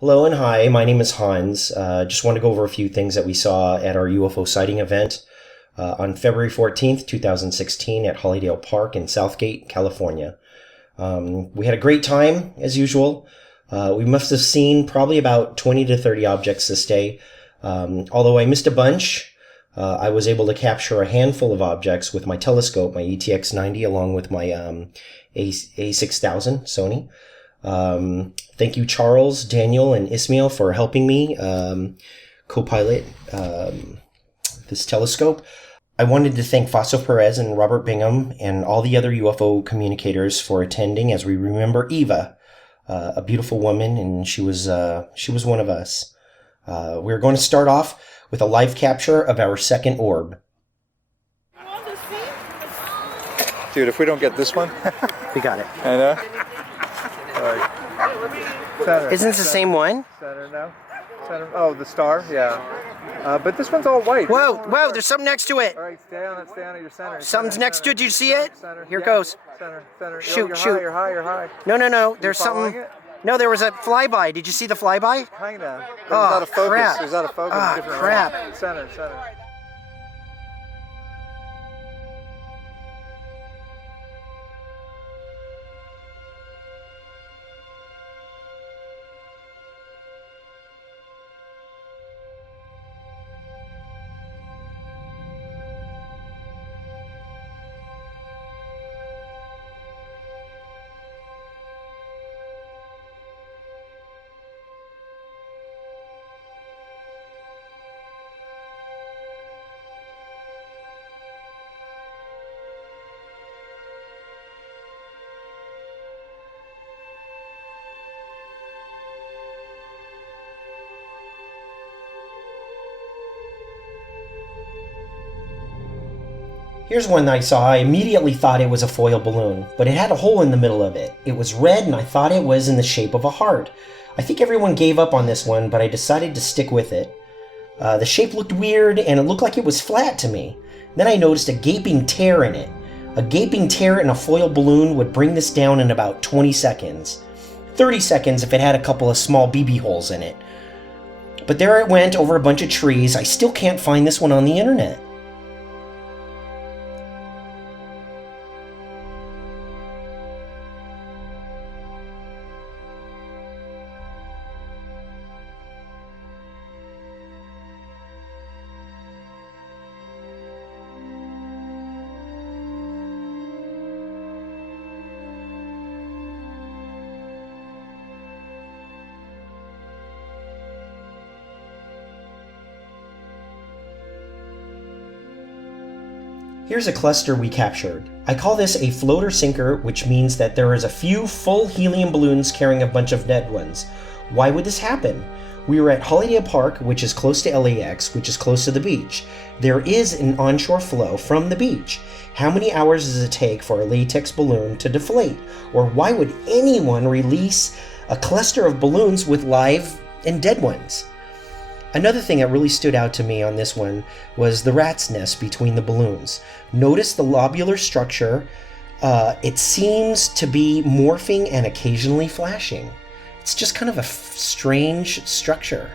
Hello and hi, my name is Hans. Just want to go over a few things that we saw at our UFO sighting event on February 14th, 2016 at Hollydale Park in Southgate, California. We had a great time, as usual. We must have seen probably about 20 to 30 objects this day. Although I missed a bunch, I was able to capture a handful of objects with my telescope, my ETX90, along with my A6000 Sony. Thank you, Charles, Daniel, and Ismail for helping me co-pilot this telescope. I wanted to thank Faso Perez and Robert Bingham and all the other UFO communicators for attending as we remember Eva, a beautiful woman, and she was one of us. We're going to start off with a live capture of our second orb. Dude, if we don't get this one, We got it. I know. Center. Isn't this the same one? Center, no? Center. Oh, the star? Yeah. But this one's all white. Whoa, there's something next to it. All right, stay on at your center. Something's Center, next to it. Did you see it? Center. Here Yeah. goes. Center. Shoot. You're high. No. There's following something. it? No, there was a flyby. Did you see the flyby? Kinda. It Oh, was out of focus. crap. It was out of focus. Ah, Different crap. way. Center. Here's one that I saw. I immediately thought it was a foil balloon, but it had a hole in the middle of it. It was red and I thought it was in the shape of a heart. I think everyone gave up on this one, but I decided to stick with it. The shape looked weird and it looked like it was flat to me. Then I noticed a gaping tear in it. A gaping tear in a foil balloon would bring this down in about 20 seconds. 30 seconds if it had a couple of small BB holes in it. But there it went over a bunch of trees. I still can't find this one on the internet. Here's a cluster we captured. I call this a floater sinker, which means that there is a few full helium balloons carrying a bunch of dead ones. Why would this happen? We were at Hollydale Park, which is close to LAX, which is close to the beach. There is an onshore flow from the beach. How many hours does it take for a latex balloon to deflate? Or why would anyone release a cluster of balloons with live and dead ones? Another thing that really stood out to me on this one was the rat's nest between the balloons. Notice the lobular structure. It seems to be morphing and occasionally flashing. It's just kind of a strange structure.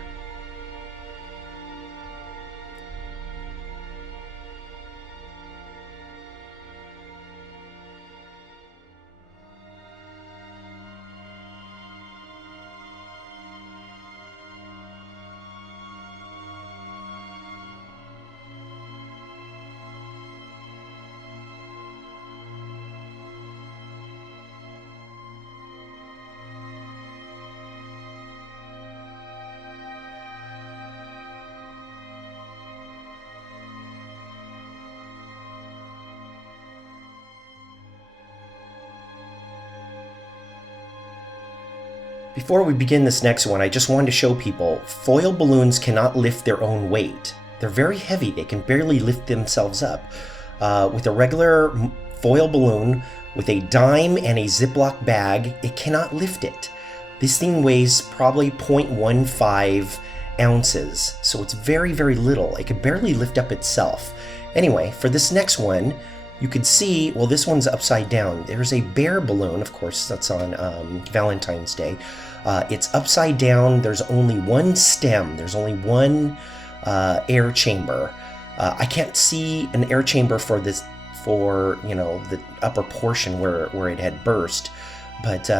Before we begin this next one, I just wanted to show people, foil balloons cannot lift their own weight. They're very heavy, they can barely lift themselves up. With a regular foil balloon, with a dime and a Ziploc bag, it cannot lift it. This thing weighs probably 0.15 ounces, so it's very, very little. It can barely lift up itself. Anyway, for this next one, you can see, well, this one's upside down. There's a bear balloon, of course, that's on Valentine's Day. It's upside down. There's only one stem. There's only one air chamber. I can't see an air chamber for this, for, you know, the upper portion where it had burst. But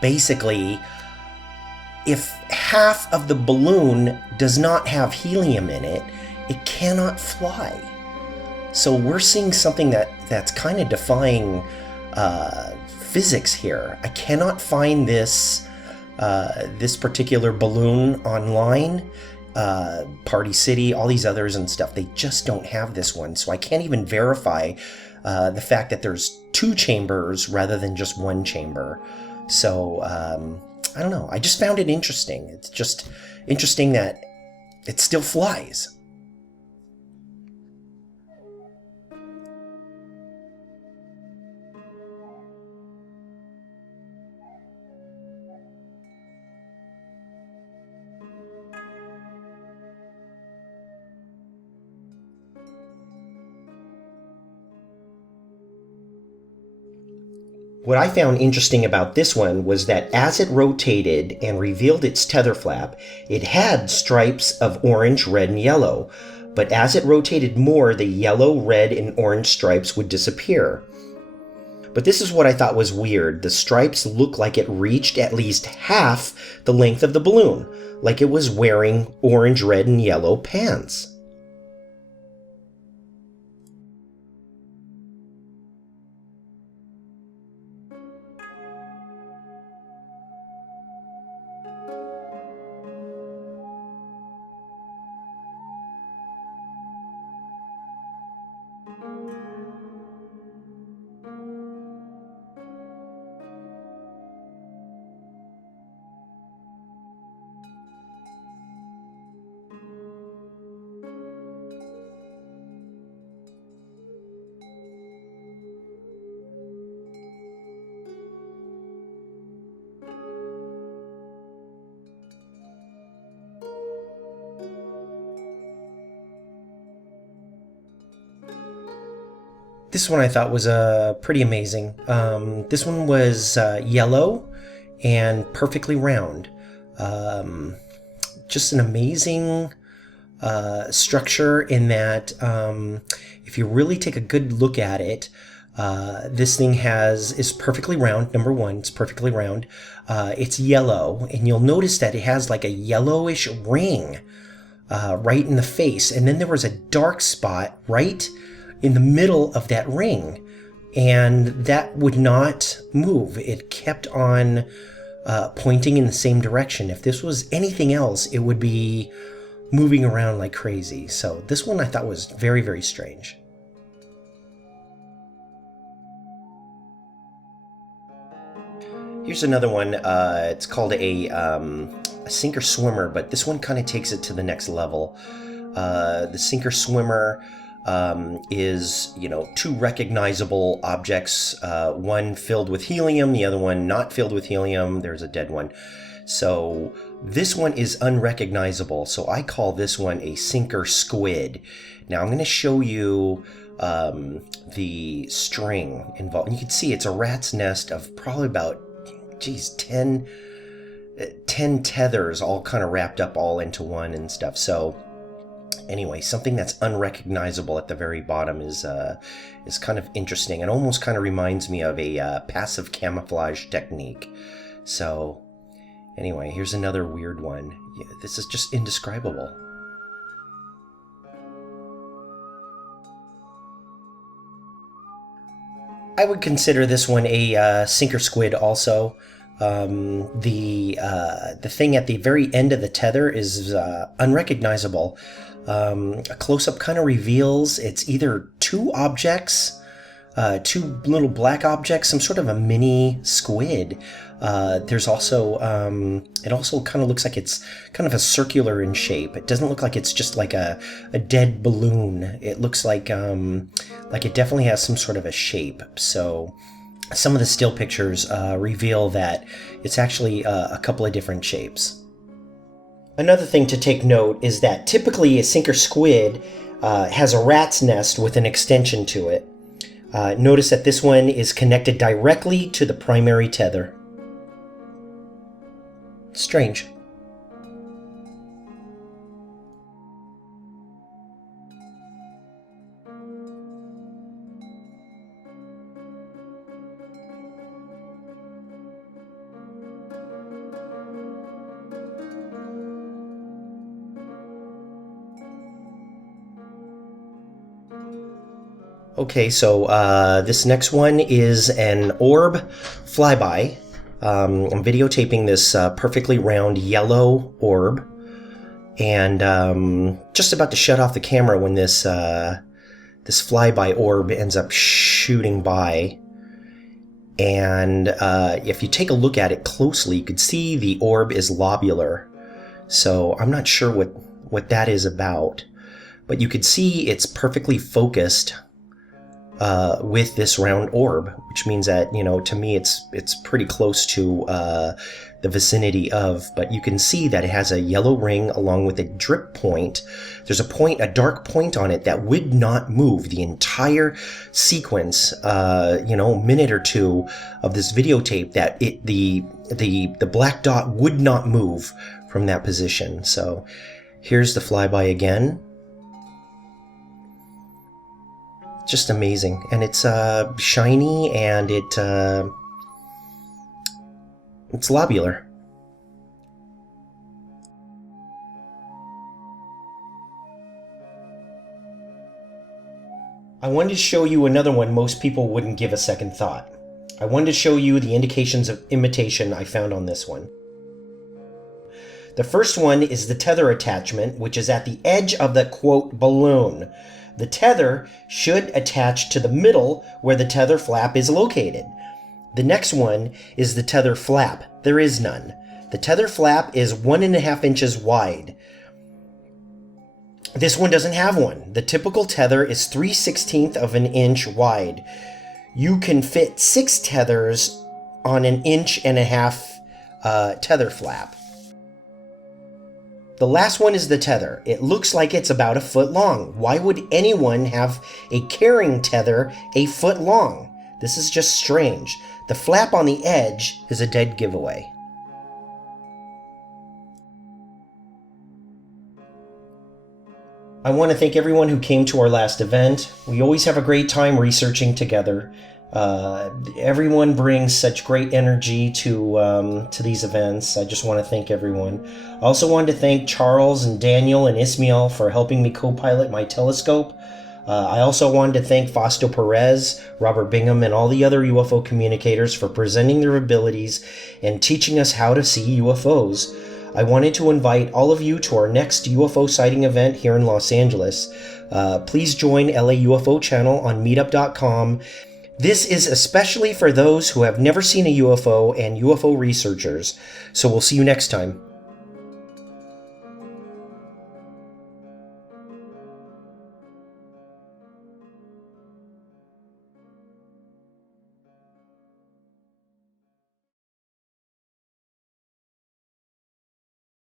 basically, if half of the balloon does not have helium in it, it cannot fly. So we're seeing something that's kind of defying physics here. I cannot find this particular balloon online. Party City, all these others and stuff, they just don't have this one. So I can't even verify the fact that there's two chambers rather than just one chamber. So I don't know. I just found it interesting. It's just interesting that it still flies. What I found interesting about this one was that as it rotated and revealed its tether flap, it had stripes of orange, red, and yellow. But as it rotated more, the yellow, red, and orange stripes would disappear. But this is what I thought was weird. The stripes looked like it reached at least half the length of the balloon, like it was wearing orange, red, and yellow pants. This one I thought was pretty amazing. This one was yellow and perfectly round. Just an amazing structure in that if you really take a good look at it, this thing is perfectly round. Number one, it's perfectly round. It's yellow, and you'll notice that it has like a yellowish ring right in the face. And then there was a dark spot right in the middle of that ring, and that would not move. It kept on pointing in the same direction. If this was anything else, it would be moving around like crazy. So this one I thought was very, very strange. Here's another one. It's called a sinker swimmer, but this one kind of takes it to the next level. The sinker swimmer is, two recognizable objects, one filled with helium, the other one not filled with helium. There's a dead one. So this one is unrecognizable. So I call this one a sinker squid. Now I'm going to show you the string involved. And you can see it's a rat's nest of probably about, 10 tethers all kind of wrapped up all into one and stuff. So anyway, something that's unrecognizable at the very bottom is kind of interesting. It almost kind of reminds me of a passive camouflage technique. So anyway, here's another weird one. Yeah, this is just indescribable. I would consider this one a sinker squid also. The thing at the very end of the tether is unrecognizable. A close-up kind of reveals it's either two objects, two little black objects, some sort of a mini squid. There's also, it also kind of looks like it's kind of a circular in shape. It doesn't look like it's just like a dead balloon. It looks like it definitely has some sort of a shape. So some of the still pictures reveal that it's actually a couple of different shapes. Another thing to take note is that typically a sinker squid has a rat's nest with an extension to it. Notice that this one is connected directly to the primary tether. Strange. Okay, so this next one is an Orb Flyby. I'm videotaping this perfectly round yellow orb, and just about to shut off the camera when this flyby orb ends up shooting by. And if you take a look at it closely, you can see the orb is lobular. So I'm not sure what that is about, but you could see it's perfectly focused with this round orb, which means that, you know, to me it's pretty close to the vicinity of, but you can see that it has a yellow ring along with a drip point. There's a dark point on it that would not move the entire sequence, minute or two of this videotape, that the black dot would not move from that position. So here's the flyby again. Just amazing, and it's shiny, and it's lobular. I wanted to show you another one most people wouldn't give a second thought. I wanted to show you the indications of imitation I found on this one. The first one is the tether attachment, which is at the edge of the, quote, balloon. The tether should attach to the middle where the tether flap is located. The next one is the tether flap. There is none. The tether flap is 1.5 inches wide. This one doesn't have one. The typical tether is 3/16 of an inch wide. You can fit 6 tethers on an 1.5 inch tether flap. The last one is the tether. It looks like it's about 1 foot long. Why would anyone have a carrying tether 1 foot long? This is just strange. The flap on the edge is a dead giveaway. I want to thank everyone who came to our last event. We always have a great time researching together. Everyone brings such great energy to these events. I just want to thank everyone. I also wanted to thank Charles and Daniel and Ismail for helping me co-pilot my telescope. I also wanted to thank Fausto Perez, Robert Bingham, and all the other UFO communicators for presenting their abilities and teaching us how to see UFOs. I wanted to invite all of you to our next UFO sighting event here in Los Angeles. Please join LA UFO Channel on meetup.com. This is especially for those who have never seen a UFO and UFO researchers. So we'll see you next time.